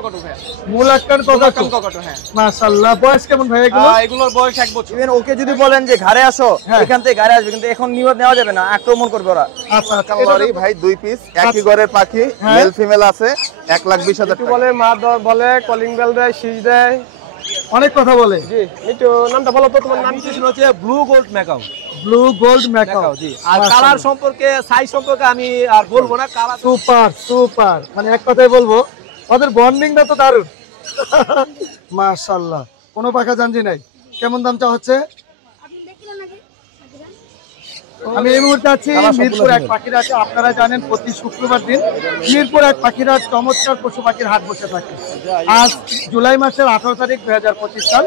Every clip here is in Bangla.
কোকাটো ভাই। মুলাক্কান কোকাটো হ্যাঁ। মাশাআল্লাহ। বয়স কেমন ভাই এগুলো? এগুলোর বয়স 1 বছর। ইভেন ওকে যদি বলেন যে ঘরে আসো, এখান থেকে ঘরে আসবে, কিন্তু এখন নিয়ত নেওয়া যাবে না, আক্রমণ করবে ওরা। আচ্ছা লরি ভাই 2 পিস, একই ঘরের পাখি, মেল ফিমেল আছে, 1,20,000 টাকা। বলে মা বলে কলিং বেল দেয়, শীষ দেয়, অনেক কথা বলে। জি একটু নামটা বলো তো, তোমার নাম কি ছিল? হচ্ছে blue gold macaw. Blue gold macaw. জি। আর কালার সম্পর্কে, সাইজ সম্পর্কে আমি আর বলবো না। কালার সুপার, মানে এক কথায় বলবো ওদের বন্ডিংটা তো দারুণ। মাশাআল্লাহ, কোনো পাখা জানজি নাই। কেমন দাম চা হচ্ছে? আমি এই মুহূর্তে আছি মিরপুর এক পাখির হাটে। আপনারা জানেন প্রতি শুক্রবার দিন মিরপুর এক পাখির হাট চমৎকার পশু পাখির হাট বসে থাকে। আজ জুলাই মাসের 18 তারিখ 2025 সাল।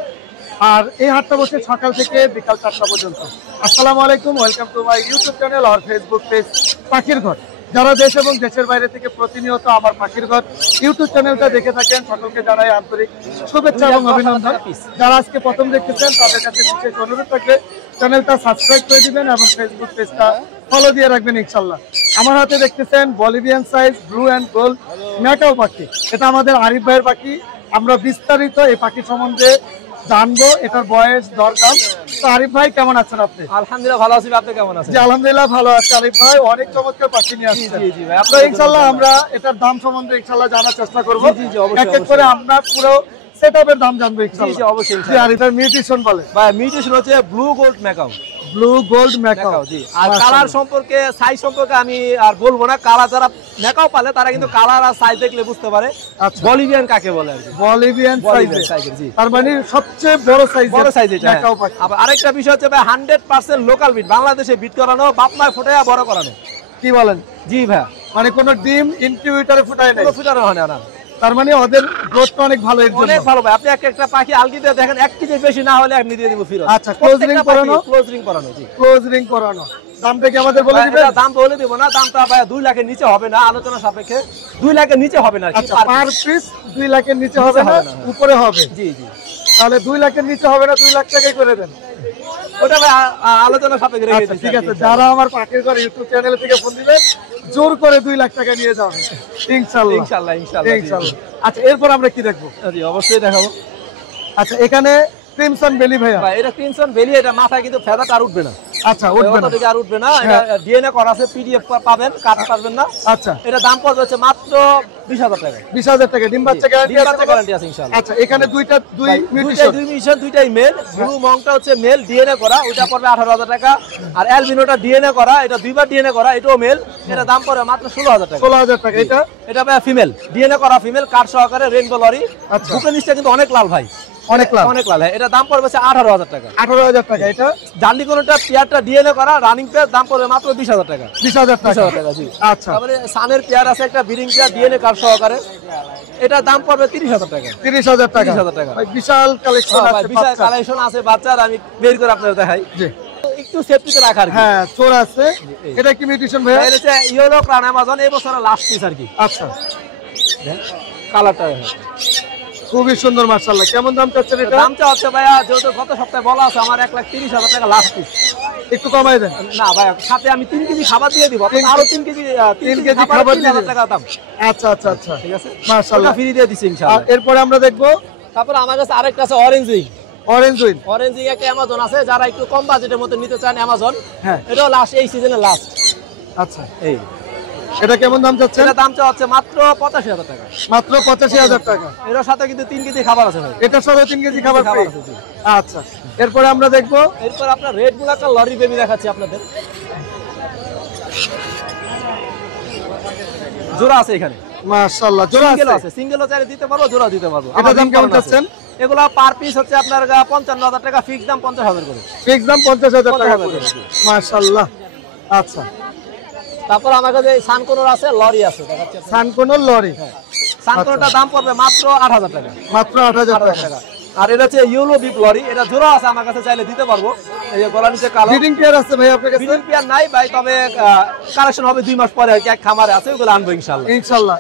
আর এই হাটটা বসে সকাল থেকে বিকাল 4টা পর্যন্ত। আসসালামু আলাইকুম, welcome to my YouTube channel আর ফেসবুক পেজ পাখির ঘর। যারা দেশ এবং দেশের বাইরে থেকে প্রতিনিয়ত আমার পাখির ঘর ইউটিউব চ্যানেলটা দেখে থাকেন, সকলকে জানাই আন্তরিক শুভেচ্ছা এবং অভিনন্দন। যারা আজকে প্রথম দেখতেছেন তাদের কাছে বিশেষ অনুরোধ থাকবে চ্যানেলটা সাবস্ক্রাইব করে দিবেন এবং ফেসবুক পেজটা ফলো দিয়ে রাখবেন ইনশাল্লাহ। আমার হাতে দেখতেছেন Bolivian size blue and gold macaw পাখি। এটা আমাদের আরিফ ভাইয়ের পাখি। আমরা বিস্তারিত এই পাখি সম্বন্ধে জানবো, এটার বয়স, দরদাম। তো আরিফ ভাই কেমন আছেন আপনি? আলহামদুলিল্লাহ ভালো আছি, আপনি কেমন আছেন? জি আলহামদুলিল্লাহ ভালো আছি আরিফ ভাই। অনেক চমৎকার পাখি নিয়ে আসছেন। জি জি ভাই, তো ইনশাআল্লাহ আমরা এটার দাম সম্বন্ধে ইনশাআল্লাহ জানার চেষ্টা করব। জি জি অবশ্যই, এক এক করে আমরা পুরো সেটআপের দাম জানবো ইনশাআল্লাহ। জি জি অবশ্যই। জি আর এটার মিউটেশন বলে ভাই, মিউটেশন হচ্ছে blue gold macaw. Blue gold macaw. জি। আর কালার সম্পর্কে, সাইজ সম্পর্কে আমি আর বলবো না। কালার যারা ম্যাকাও পালে তারা কিন্তু কালার আর সাইজ দেখলে বুঝতে পারে বলিভিয়ান কাকে বলে আর কি। বলিভিয়ান সাইজ, জি। তার মানে সবচেয়ে বড় সাইজ এটা ম্যাকাও পাখি। আবার আরেকটা বিষয় হচ্ছে ভাই 100% লোকাল বিট, বাংলাদেশে বিট করানো, বাপ মায় ফুটায়া বড় করানো। কি বলেন? জি ভাই, মানে কোন ডিম ইনকিউবেটরে ফুটায় নাই, ফুটানো হয় না। তার মানে ওদের গ্রোথটা অনেক ভালো। এর জন্য অনেক ভালো ভাই। আপনি একটা পাখি আলগি দিয়ে দেখেন, 1 কেজি বেশি না হলে আপনি দিয়ে দিব ফিরত। আচ্ছা, ক্লোজ রিং করানো। জি ক্লোজ রিং করানো। দামটা কি আমাদের বলে দিবেন? দাম বলে দিব না। দামটা ভাই 2 লাখের নিচে হবে না, আলোচনা সাপেক্ষে 2 লাখের নিচে হবে না। আচ্ছা, পার পিস 2 লাখের নিচে হবে না, উপরে হবে। জি জি। তাহলে 2 লাখের নিচে হবে না, 2 লাখ টাকাই করে দেন। ওটা ভাই আলোচনা সাপেক্ষে রেখে দিচ্ছি। ঠিক আছে, যারা আমার পাখির ঘর ইউটিউব চ্যানেল থেকে ফোন দিবেন জোর করে 2 লাখ টাকা নিয়ে যাবেন ইনশাআল্লাহ। ইনশাআল্লাহ। আচ্ছা, এরপর আমরা কি দেখবো? জি অবশ্যই দেখাবো। আচ্ছা, এখানে ক্রিমসন বেলি ভাইয়া। ভাই এটা ক্রিমসন বেলি, এটা মাথায় কিন্তু ফেদারটা আর উঠবে না। আচ্ছা, উঠবে না, আর উঠবে না। এটা ডিএনএ করা আছে, পিডিএফ পাবেন, কাট পাবেন না। আচ্ছা, এটা দাম পড়বে হচ্ছে মাত্র 20,000 টাকা। 20,000 টাকা। ডিম বাচ্চা গ্যারান্টি আছে ইনশাআল্লাহ। আচ্ছা, এখানে দুই মিউটেশন, দুইটাই মেল। ব্লু মংটা হচ্ছে মেল, ডিএনএ করা, ওটা পড়বে 18,000 টাকা। আর অ্যালবিনোটা ডিএনএ করা, এটা দুইবার ডিএনএ করা, এটাও মেল। এটা দাম পড়বে মাত্র 16,000 টাকা। 16,000 টাকা। এটা ভাই ফিমেল, ডিএনএ করা ফিমেল, কাট সহকারে, রেইনবো লরি। বুকের নিচটা কিন্তু অনেক লাল ভাই, অনেক লাল। এটা দাম পড়বে 18,000 টাকা। 18,000 টাকা। এটা জার্নি কোনটা পেয়ারটা ডিএনএ করা, রানিং পেয়ার, দাম পড়বে মাত্র 20,000 টাকা। 20,000 টাকা। জি। আচ্ছা, তারপরে সানের পেয়ার আছে একটা, ব্রিডিং পেয়ার, ডিএনএ কার্ড সহকারে, এটা দাম পড়বে 30,000 টাকা। 30,000 টাকা। 30,000 টাকা। ভাই বিশাল কালেকশন আছে, বিশাল কালেকশন আছে বাচ্চার। আমি বের করে আপনাদের দেখাই। জি, একটু সেফটিতে রাখার। হ্যাঁ, চোর আছে। এটা কি মিউটেশন ভাই? এটা হচ্ছে ইয়েলো ক্রাউন অ্যামাজন, এই বছরের লাস্ট পিস আর কি। আচ্ছা, কালারটা খুবই সুন্দর মাশাআল্লাহ। কেমন দাম চাচ্ছেন এটা? দামটা হচ্ছে ভাইয়া, যেহেতু গত সপ্তাহে বলা আছে আমার 1,30,000 টাকা লাস্ট পিস। একটু কমাই দেন না ভাই, সাথে আমি 3 কেজি খাবার দিয়ে দিব, আরো 3 কেজি খাবার 3,000 টাকা দাম। আচ্ছা আচ্ছা আচ্ছা, ঠিক আছে মাশাআল্লাহ, ফ্রি দিয়ে দিছি ইনশাআল্লাহ। আর এরপরে আমরা দেখবো। তারপর আমার কাছে আরেকটা আছে অরেঞ্জ উইং। অরেঞ্জ উইং একটা অ্যামাজন আছে, যারা একটু কম বাজেটের মধ্যে নিতে চান অ্যামাজন। হ্যাঁ, এটাও লাস্ট, এই সিজনের লাস্ট। আচ্ছা, এই এটা কেমন দাম চাচ্ছেন? এটা দাম হচ্ছে মাত্র 85,000 টাকা। মাত্র 85,000 টাকা। এর সাথে কিন্তু 3 কেজি খাবার আছে ভাই। এটার সাথে 3 কেজি খাবার ফ্রি। আচ্ছা, এরপরে আমরা দেখবো। এরপর আপনার রেড ব্ল্যাক লরি বেবি দেখাচ্ছি আপনাদের। জোড়া আছে এখানে মাশাআল্লাহ, জোড়া আছে। সিঙ্গেলও চাইলে দিতে পারবো, জোড়া দিতে পারবো। এটা দাম কেমন চাচ্ছেন? এগুলা পার পিস হচ্ছে আপনার 55,000 টাকা, ফিক্স দাম 50,000 করে। ফিক্স দাম 50,000 টাকা করে। মাশাআল্লাহ। আচ্ছা, তারপর আমার কাছে সানকোনোর আছে, লরি আছে দেখাচ্ছি। সানকোনোর লরি। হ্যাঁ, সানকোনোটা দাম পড়বে মাত্র 8,000 টাকা। মাত্র 8,000 টাকা। আর এটা হচ্ছে ইয়েলো বিপ লরি, এটা জোড়া আছে আমার কাছে, চাইলে দিতে পারবো। এই যে গলা নিচে কালো। ব্রিডিং পেয়ার আছে ভাই আপনার কাছে? ব্রিডিং পেয়ার নাই ভাই, তবে কালেকশন হবে 2 মাস পরে আর কি। এক খামারে আছে, ওগুলো আনবো ইনশাআল্লাহ।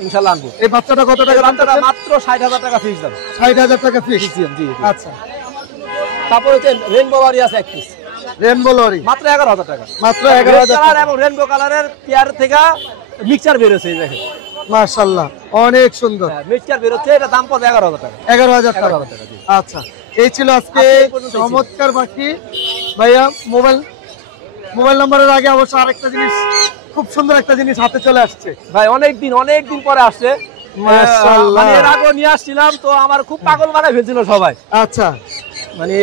ইনশাআল্লাহ আনবো। এই বাচ্চাটা কত টাকা দাম? বাচ্চাটা মাত্র 60,000 টাকা ফিক্স দাম। 60,000 টাকা ফিক্স। জি। আচ্ছা, তারপর হচ্ছে রেইনবো লরি আছে এক পিস, রেইনবো লরি, মাত্র 11,000 টাকা। মাত্র 11,000 টাকা। এবং রেইনবো কালারের পেয়ার থেকে মিক্সচার বের হয়েছে, এই দেখেন মাশাআল্লাহ অনেক সুন্দর। মিক্সচার বের হচ্ছে, এটা দাম পড়বে 11,000 টাকা। 11,000 টাকা। আচ্ছা, এই ছিল আজকে চমৎকার পাখি। ভাইয়া মোবাইল নাম্বারের আগে অবশ্য আরেকটা জিনিস, খুব সুন্দর একটা জিনিস হাতে চলে আসছে ভাই। অনেক দিন পরে আসছে। মাশাআল্লাহ। এর আগে নিয়ে আসছিলাম তো আমার খুব পাগল বানায় ফেলছিল সবাই। আচ্ছা, মানে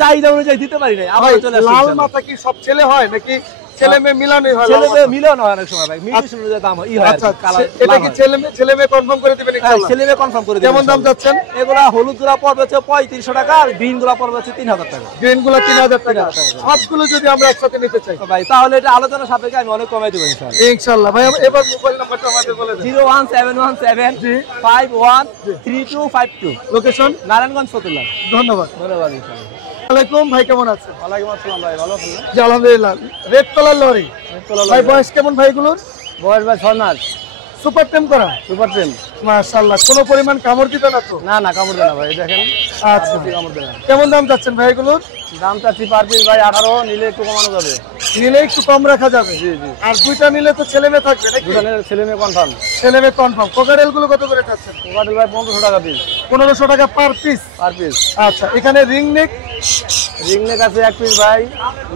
চাহিদা অনুযায়ী দিতে পারি নাই, আবার চলে আসছে। লাল মাথা কি সব ছেলে হয় নাকি ছেলে মেয়ে মিলানোই হয়? ছেলে মেয়ে মিলানো হয় অনেক সময় ভাই, মিউটেশন অনুযায়ী দাম হয়। আচ্ছা, এটা কি ছেলে মেয়ে কনফার্ম করে দিবেন ইনশাআল্লাহ? ছেলে মেয়ে কনফার্ম করে দিবেন। কেমন দাম যাচ্ছেন? এগুলা হলুদ গুলা পড়বে হচ্ছে 3500 টাকা, আর গ্রিন গুলা পড়বে হচ্ছে 3000 টাকা। গ্রিন গুলো 3000 টাকা। সবগুলো যদি আমরা একসাথে নিতে চাই ভাই তাহলে এটা আলোচনা সাপেক্ষে আমি অনেক কমাই দেব ইনশাআল্লাহ। ইনশাআল্লাহ। ভাই এবার মোবাইল নাম্বারটা আমাদের বলে দেন। 01717513252। লোকেশন নারায়ণগঞ্জ ফতুল্লা। ধন্যবাদ। ইনশাআল্লাহ। আসসালামু ভাই, কেমন আছেন? ওয়ালাইকুম আসসালাম ভাই, ভালো আছেন? জি আলহামদুলিল্লাহ। রেড কালার লরি ভাই, বয়স কেমন ভাই এগুলোর? বয়স ভাই 6 মাস। সুপার টেম করা? সুপার টেম। মাশাআল্লাহ। কোনো পরিমাণ কামড় দিবে না তো? না কামড় দেয় না ভাই, দেখেন। আচ্ছা, কামড় দেয় না। কেমন দাম যাচ্ছেন ভাই এগুলোর? দাম চাচ্ছি পার পিস ভাই 18, নিলে একটু কমানো যাবে। নিলে একটু কম রাখা যাবে। জি জি। আর দুইটা নিলে তো ছেলে মেয়ে থাকবে নাকি? দুজনের ছেলে মেয়ে কনফার্ম। ছেলে মেয়ে কনফার্ম। কোকাটেল গুলো কত করে চাচ্ছেন? কোকাটেল ভাই 1500 টাকা পিস। 1500 টাকা পার পিস। Per piece. আচ্ছা, এখানে রিং নেক আছে এক পিস ভাই,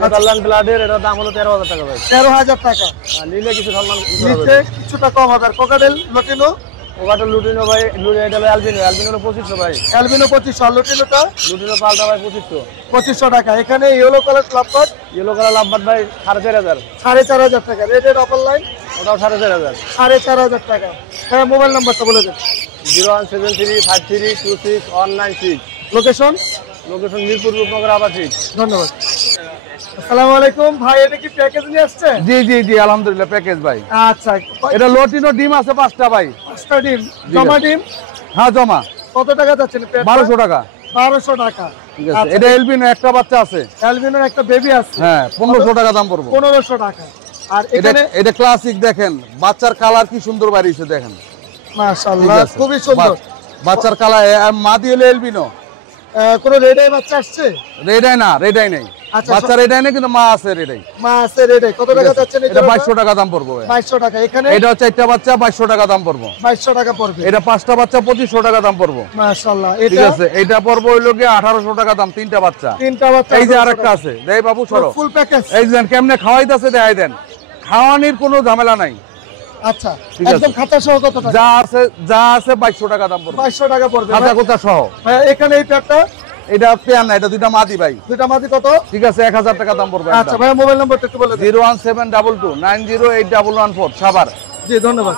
নেদারল্যান্ড ব্লাডের, এটার দাম হলো 13,000 টাকা ভাই। 13,000 টাকা। নিলে কিছু সম্মান নিচে কিছুটা কম হবে। আর কোকাটেল লটিনো? কোকাটেল লুটিনো ভাই, এটা হলো অ্যালবিনো 2500 ভাই। অ্যালবিনো 2500। লটিনোটা? লুটিনো পাল্টা ভাই 2500। 2500 টাকা। এখানে ইয়েলো কালার ক্লাববার্ড? ইয়েলো কালার লাভবাট ভাই 4,500। 4,500 টাকা। রেডের অপার লাইন? ওটাও 4,500। 4,500 টাকা। হ্যাঁ, মোবাইল নাম্বারটা বলে দেন। 017353196। লোকেশন? লোকেশন মিরপুর রূপনগর আবাসিক। ধন্যবাদ। আসসালামু আলাইকুম ভাই, এটা কি প্যাকেজ নিয়ে আসছে? জি জি জি, আলহামদুলিল্লাহ প্যাকেজ ভাই। আচ্ছা, এটা লটিনো ডিম আছে 5টা ভাই। 5টা ডিম জমা ডিম? হ্যাঁ জমা। কত টাকা যাচ্ছে? 1200 টাকা। 1200 টাকা। ঠিক আছে। এটা এলবিনো একটা বাচ্চা আছে। অ্যালবিনোর একটা বেবি আছে। হ্যাঁ 1500 টাকা দাম পড়বে। 1500 টাকা। আর এটা এখানে এটা ক্লাসিক, দেখেন বাচ্চার কালার কি সুন্দর বাড়িয়েছে দেখেন। মাশাআল্লাহ খুবই সুন্দর। বাচ্চার কালার মাদি হলো এলবিনো। কোন রেডাই বাচ্চা আসছে? রেডাই না, রেডাই নেই। আচ্ছা, বাচ্চা রেডাই নেই, কিন্তু মা আছে রেডাই। মা আছে রেডাই। কত টাকা যাচ্ছে এটা 2200 টাকা দাম পড়বে। 2200 টাকা। এখানে এটা 4টা বাচ্চা 2200 টাকা দাম পড়বে। 2200 টাকা পড়বে। এটা 5টা বাচ্চা 2500 টাকা দাম পড়বে। মাশাআল্লাহ। ঠিক এটা আছে। এটা পড়বে হইলো কি 1800 টাকা দাম, 3টা বাচ্চা। 3টা বাচ্চা। এই যে আরেকটা আছে, দেই বাবু সরো। Full package. এই যে কেমনে খাওয়াইতাছে দেখাই দেন। খাওয়ানির কোনো ঝামেলা নাই। আচ্ছা, ঠিক আছে। একদম খাতা সহ কত টাকা? যা আছে 2200 টাকা দাম পড়বে। 2200 টাকা পড়বে। খাতা কোথা সহ। ভাই এখানে এই প্যাকটা? এটা পেয়ার না, এটা দুইটা মাদি ভাই। দুইটা মাদি কত? ঠিক আছে, 1000 টাকা দাম পড়বে। আচ্ছা ভাই, মোবাইল নাম্বারটা একটু বলে দিন। 01722908114 সাভার। জি ধন্যবাদ।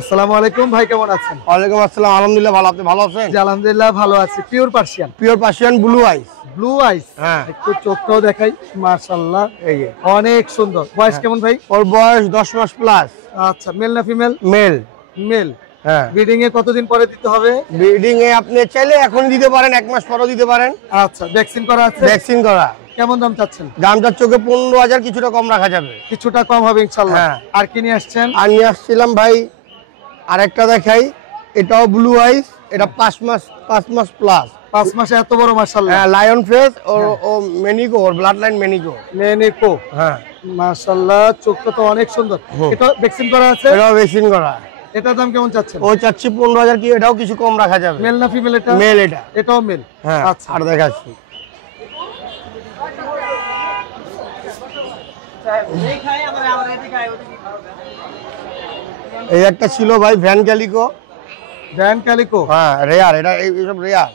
আসসালামু আলাইকুম ভাই, কেমন আছেন? ওয়ালাইকুম আসসালাম, আলহামদুলিল্লাহ ভালো। আপনি ভালো আছেন? জি আলহামদুলিল্লাহ ভালো আছি। Pure Persian? Pure Persian blue eyes. Blue eyes? হ্যাঁ। একটু চোখটাও দেখাই। মাশাআল্লাহ অনেক সুন্দর। বয়স কেমন ভাই? ওর বয়স 10 মাস প্লাস। আচ্ছা, মেল না ফিমেল? মেল। মেল। হ্যাঁ। ব্রিডিং এ কতদিন পরে দিতে হবে? ব্রিডিং এ আপনি চাইলে এখন দিতে পারেন, 1 মাস পরেও দিতে পারেন। আচ্ছা, ভ্যাকসিন করা আছে? ভ্যাকসিন করা। কেমন দাম চাচ্ছেন? দামটার চোখে 15,000, কিছুটা কম রাখা যাবে। কিছুটা কম হবে ইনশাআল্লাহ। হ্যাঁ। আর কি নিয়ে আসছেন? আর নিয়ে আসছিলাম ভাই আরেকটা দেখাই, এটাও ব্লু আইস। এটা 5 মাস প্লাস। 5 মাসে এত বড় মাশাআল্লাহ। হ্যাঁ, লায়ন ফেস ও মেনিকো, ওর ব্লাড লাইন মেনিকো। মেনিকো। হ্যাঁ মাশাআল্লাহ, চোখটা তো অনেক সুন্দর। এটা ভ্যাকসিন করা আছে? এটাও ভ্যাকসিন করা। এটার দাম কেমন চাচ্ছেন? ও চাচ্ছি 15,000, কি এটাও কিছু কম রাখা যাবে। মেল না ফিমেল এটা? মেল এটা। এটাও মেল। হ্যাঁ। আচ্ছা, আর দেখাচ্ছি এই একটা ছিল ভাই ভ্যান ক্যালিকো। Van calico? হ্যাঁ, রেয়ার। এটা এইসব রেয়ার।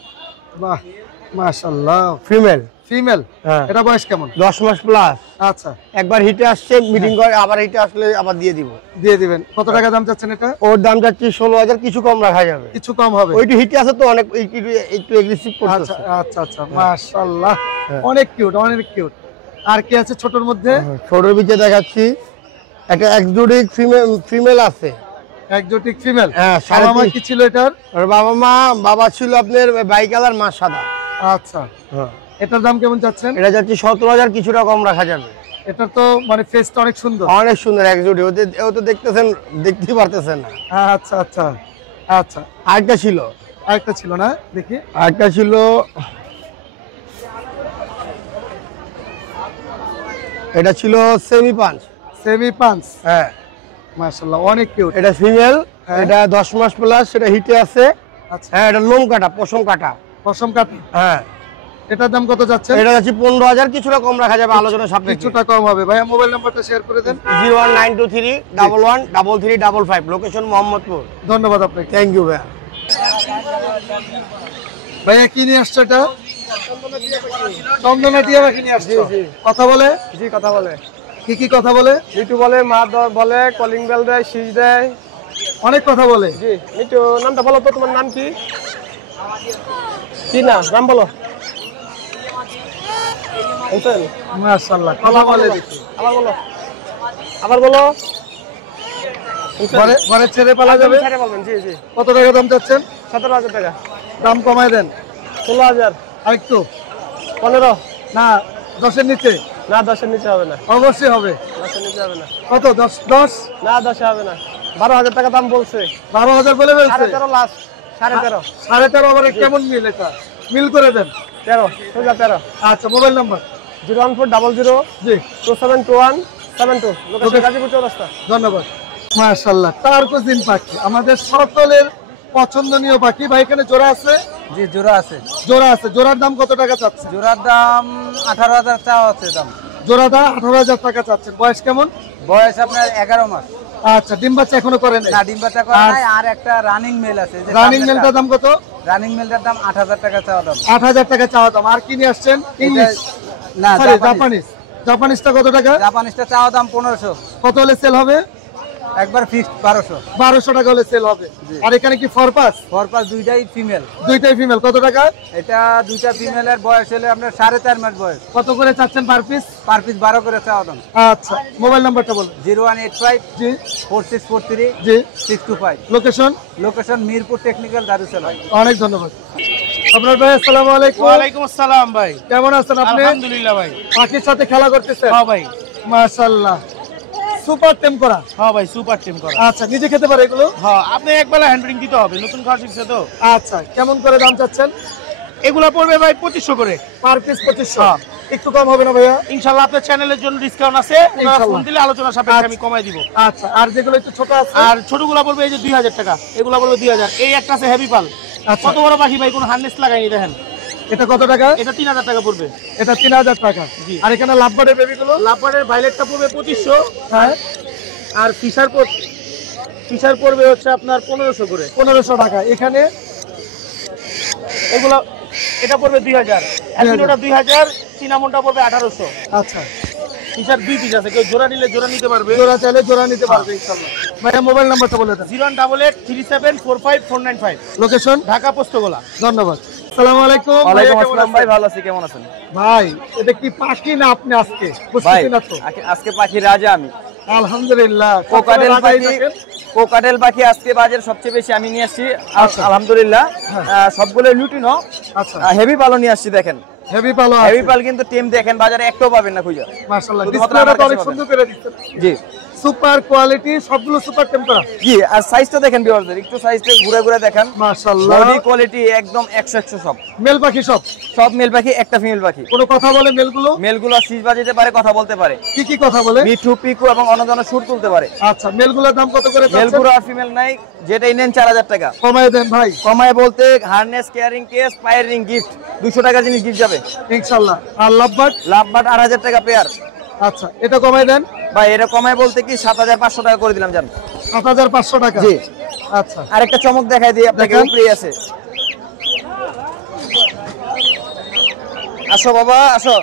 বাহ মাশাআল্লাহ। ফিমেল। ফিমেল? হ্যাঁ। এটা বয়স কেমন? 10 মাস প্লাস। আচ্ছা, একবার হিটে আসছে, মিটিং করে, আবার হিটে আসলে আবার দিয়ে দিব। দিয়ে দিবেন। কত টাকা দাম চাচ্ছেন এটা? ওর দাম যাচ্ছে 16,000, কিছু কম রাখা যাবে। কিছু কম হবে? ওইটা হিটে আছে তো অনেক, একটু এগ্রেসিভ আচ্ছা করতেছে। আচ্ছা আচ্ছা, মাশাআল্লাহ অনেক কিউট, অনেক কিউট। আর কি আছে ছোটর মধ্যে? ছোটর ভিতরে দেখাচ্ছি একটা এক্সোটিক ফিমেল আছে। Exotic female? হ্যাঁ। বাবা মা কি ছিল এটার? ওর বাবা ছিল আপনার বাই কালার, মা সাদা। আচ্ছা, এটার দাম কেমন চাচ্ছেন? এটা যাচ্ছে 17,000, কিছুটা কম রাখা যাবে। এটা তো মানে ফেসটা অনেক সুন্দর। অনেক সুন্দর এক্সোটিক। ও তো দেখতেছেন, দেখতেই পারতেছেন না। আচ্ছা আচ্ছা আচ্ছা। আরেকটা ছিল, আরেকটা ছিল না, দেখি। আরেকটা ছিল, এটা ছিল সেমি পাঞ্চ। Semi punch? হ্যাঁ। মাশাআল্লাহ অনেক কিউট। এটা ফিমেল। এটা 10 মাস প্লাস, সেটা হিটে আছে। আচ্ছা হ্যাঁ, এটা লোম কাটা, পশম কাটা। পশম কাটা। হ্যাঁ, এটার দাম কত যাচ্ছে? এটা যাচ্ছে 15,000, কিছুটা কম রাখা যাবে আলোচনা সাপেক্ষে। কিছুটা কম হবে। ভাইয়া মোবাইল নাম্বারটা শেয়ার করে দেন। 01923113355, লোকেশন মোহাম্মদপুর। ধন্যবাদ আপনাকে। থ্যাংক ইউ ভাইয়া। ভাইয়া কি নিয়ে আসছো এটা? চন্দনা টিয়া পাখি নিয়ে আসছো? কথা বলে? জি, কথা বলে। কি কি কথা বলে? মিটু বলে, মা বলে, কলিং বেল দেয়, শীষ দেয়। অনেক কথা বলে। জি, মিটু নামটা বলো তো, তোমার নাম কি? কি না, নাম বলো। মাশাআল্লাহ, কথা বলে দেখি। আবার বলো, আবার বলো। ঘরে ছেড়ে পালা যাবে? ছেড়ে বলবেন। জি জি। কত টাকা দাম চাচ্ছেন? 17,000 টাকা। দাম কমায় দেন। 16,000। আরেকটু? 15। না, 10-এর নিচে? না, 10-এর নিচে হবে না। অবশ্যই হবে। 10-এর নিচে হবে না। কত? 10? না, 10 হবে না। 12,000 টাকা দাম বলছে। 12,000 বলে ফেলছে? 13.5 লাস্ট। 13.5। 13.5 আবার কেমন মিল এটা? মিল করে দেন। 13, সোজা 13। আচ্ছা, মোবাইল নাম্বার? 01400 জি 272172, লোকেশন গাজীপুর চৌরাস্তা। ধন্যবাদ। মাশাআল্লাহ, তারকুজিন পাখি আমাদের সকলের পছন্দনীয় পাখি। ভাই এখানে জোড়া আছে? জি, জোড়া আছে। জোড়া আছে। জোড়ার দাম কত টাকা চাচ্ছে? জোড়ার দাম 18,000 চাওয়া আছে দাম। জোড়াটা 18,000 টাকা চাচ্ছেন। বয়স কেমন? বয়স আপনার 11 মাস। আচ্ছা, ডিম বাচ্চা এখনো করেন? না, ডিম বাচ্চা করা নাই। আর একটা রানিং মেল আছে। রানিং মেলটার দাম কত? রানিং মেলটার দাম 8,000 টাকা চাওয়া দাম। 8,000 টাকা চাওয়া দাম। আর কি নিয়ে আসছেন? ইংলিশ? না, জাপানিজ। জাপানিজটা কত টাকা? জাপানিজটা চাওয়া দাম 1500। কত হলে সেল হবে? একবার ফিক্সড 1200। 1200 টাকা হলে সেল হবে। আর এখানে কি ফরপাস? ফরপাস দুইটাই ফিমেল। দুইটাই ফিমেল। কত টাকা? এটা দুইটা ফিমেলের বয়স হলে আপনার 4.5 মাস বয়স। কত করে চাচ্ছেন পার পিস? পার পিস 12 করে চাওয়া দাম। আচ্ছা, মোবাইল নাম্বারটা বলুন। 0185 জি 4643 জি 625। Location? Location Mirpur technical Darussalam. অনেক ধন্যবাদ। আপনার ভাই আসসালামু আলাইকুম। ওয়ালাইকুম আসসালাম ভাই। কেমন আছেন আপনি? আলহামদুলিল্লাহ ভাই। পাখির সাথে খেলা করতেছেন? হ্যাঁ ভাই। মাশাআল্লাহ, সুপার টেম করা। হ্যাঁ ভাই, সুপার টিম করা। আচ্ছা, নিজে খেতে পারে এগুলো? হ্যাঁ, আপনি একবেলা হ্যান্ড ব্রিডিং দিতে হবে, নতুন খাওয়া শিখছে তো। আচ্ছা, কেমন করে দাম চাচ্ছেন? এগুলা পড়বে ভাই 2500 করে। Per piece 2500। একটু কম হবে না ভাইয়া? ইনশাআল্লাহ আপনার চ্যানেলের জন্য ডিসকাউন্ট আছে, আপনারা ইনশাআল্লাহ। ফোন দিলে আলোচনা সাপেক্ষে আমি কমাই দিব। আচ্ছা, আর যেগুলো একটু ছোট আছে? আর ছোটগুলা পড়বে এই যে 2000 টাকা, এগুলা পড়বে 2000। এই একটা আছে হেভি পাল। আচ্ছা। কত বড় পাখি ভাই, কোনো হার্নেস লাগাইনি দেখেন। এটা কত টাকা? এটা 3000 টাকা পড়বে। এটা 3000 টাকা। জি। আর এখানে লাভবার্ডের বেবিগুলো? লাভবার্ডের ভাইলেটটা পড়বে 2500। হ্যাঁ। আর ফিশার পড়বে হচ্ছে আপনার 1500 করে। 1500 টাকা। এখানে এগুলো এটা পড়বে 2000, অ্যালবিনোটা 2000, সিনামনটা পড়বে 1800। আচ্ছা, ফিশার 2 পিস আছে, কেউ জোড়া নিলে জোড়া নিতে পারবে। জোড়া চাইলে জোড়া নিতে পারবে ইনশাআল্লাহ। ভাইয়া মোবাইল নাম্বারটা বলে দেন। 01883745495, লোকেশন? ঢাকা পোস্তগোলা। ধন্যবাদ। আসসালামু আলাইকুম। ওয়ালাইকুম ভাইয়া কেমন আসসালাম ভাই, আছেন? ভালো আছি। কেমন আছেন ভাই এটা কি পাখি না আপনি আজকে ভাই? বুঝতেছি না তো। আজকে পাখি রাজা আমি। আলহামদুলিল্লাহ। কোকাটেল রাজাই পাখি, থাকেন। কোকাটেল পাখি আজকে বাজারে সবচেয়ে বেশি আমি নিয়ে আসছি। আচ্ছা। আলহামদুলিল্লাহ। সবগুলো লুটিনো আচ্ছা, হেভি পালও নিয়ে আসছি। দেখেন হেভি পালো হেভি আছে পাল কিন্তু টিম দেখেন বাজারে একটাও পাবেন না খুঁজে। মাশাআল্লাহ। শুধুমাত্র ডিসপ্লেটা আমার তো কাছে অনেক পাবেন। সুন্দর করে দিচ্ছেন। জি সুপার কোয়ালিটি, সবগুলো সুপার টেম্পারা। জি। আর সাইজটা দেখেন ভিউয়ারদের, একটু সাইজটা ঘুরে ঘুরে দেখেন। মাশাআল্লাহ, বডি কোয়ালিটি একদম 100 সব। মেল পাখি সব? সব মেল পাখি, একটা ফিমেল পাখি। কোনো কথা বলে মেলগুলো? মেলগুলো শীষ বাজাতে পারে, কথা বলতে পারে, কি কি কথা বলে? মিঠু পিকু এবং অন্য ধরনের সুর তুলতে পারে। আচ্ছা, মেলগুলোর দাম কত করে চাচ্ছেন? মেলগুলো আর ফিমেল নাই, যেটাই নেন 4000 টাকা। কমায় দেন ভাই কমায় বলতে হারনেস, কেয়ারিং কেস, পায়ের রিং গিফট 200 টাকা জিনিস গিফট যাবে ইনশাআল্লাহ। আর লাভবার্ড? লাভবাট 8000 টাকা পেয়ার। আচ্ছা, এটা কমায় দেন ভাই এটা কমায় বলতে কি 7500 টাকা করে দিলাম জান। 7500 টাকা। জি। আচ্ছা, আরেকটা চমক দেখাই দিই আপনাকে, দেখান। উপরেই আছে। আসো বাবা, আসো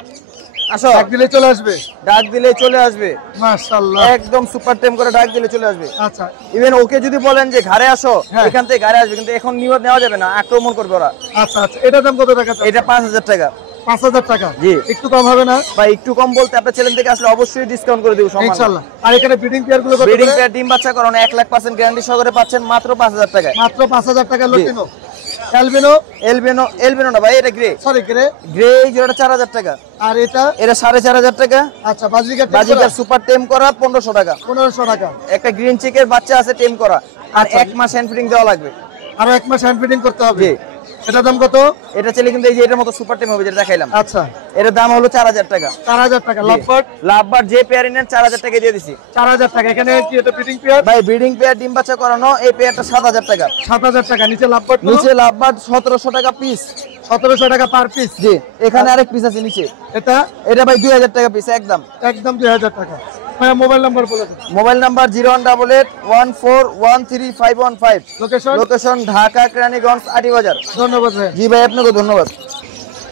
আসো। ডাক দিলে চলে আসবে? ডাক দিলে চলে আসবে, মাশাআল্লাহ। একদম সুপার টেম করে ডাক দিলে চলে আসবে। আচ্ছা ইভেন ওকে যদি বলেন যে ঘরে আসো, হ্যাঁ। এখান থেকে ঘরে আসবে, কিন্তু এখন নিউ নেওয়া যাবে না, আক্রমণ করবে ওরা। আচ্ছা আচ্ছা, এটার দাম কত টাকা? এটা 5000 টাকা। 5000 টাকা। জি। একটু কম হবে না? বা একটু কম বলতে আপনার ছেলে থেকে আসলে অবশ্যই ডিসকাউন্ট করে দেব সম্মান। ইনশাআল্লাহ। আর এখানে ব্রিডিং পেয়ার গুলো কত? ব্রিডিং পেয়ার ডিম বাচ্চা করানো 100% গ্যারান্টি সহকারে পাচ্ছেন মাত্র 5000 টাকায়। মাত্র 5000 টাকা। লটিনো, অ্যালবিনো? এলবিনো না ভাই, এটা গ্রে। Sorry, grey. গ্রে এই জোড়াটা 4000 টাকা। আর এটা? এটা 4500 টাকা। আচ্ছা, বাজিকার বাজিকার সুপার টেম করা 1500 টাকা। 1500 টাকা। একটা গ্রিন চিকের বাচ্চা আছে টেম করা, আর 1 মাস হ্যান্ড ফিডিং দেওয়া লাগবে। আর 1 মাস হ্যান্ড ফিডিং করতে হবে। জি। এটার দাম কত? এটা চাইলে কিন্তু এই যে এটার মতো সুপার টেম হবে যেটা দেখাইলাম। আচ্ছা, এটার দাম হলো 4000 টাকা। 4000 টাকা। লাভবার্ড? লাভবার্ড যে পেয়ারই নেন 4000 টাকা দিয়ে দিছি। 4000 টাকা। এখানে কি এটা ব্রিডিং পেয়ার? ভাই ব্রিডিং পেয়ার ডিম বাচ্চা করানো, এই পেয়ারটা 7000 টাকা। 7000 টাকা। নিচে লাভবার্ড? নিচে লাভবার্ড 1700 টাকা পিস। 1700 টাকা পার পিস। জি, এখানে আরেক পিস আছে নিচে। এটা ভাই 2000 টাকা পিস একদম। একদম 2000 টাকা। ভাই মোবাইল নাম্বার বলে দিন। Mobile number 01881413515। Location Dhaka Keraniganj আটি বাজার। ধন্যবাদ ভাই। জি ভাই, আপনাকে ধন্যবাদ।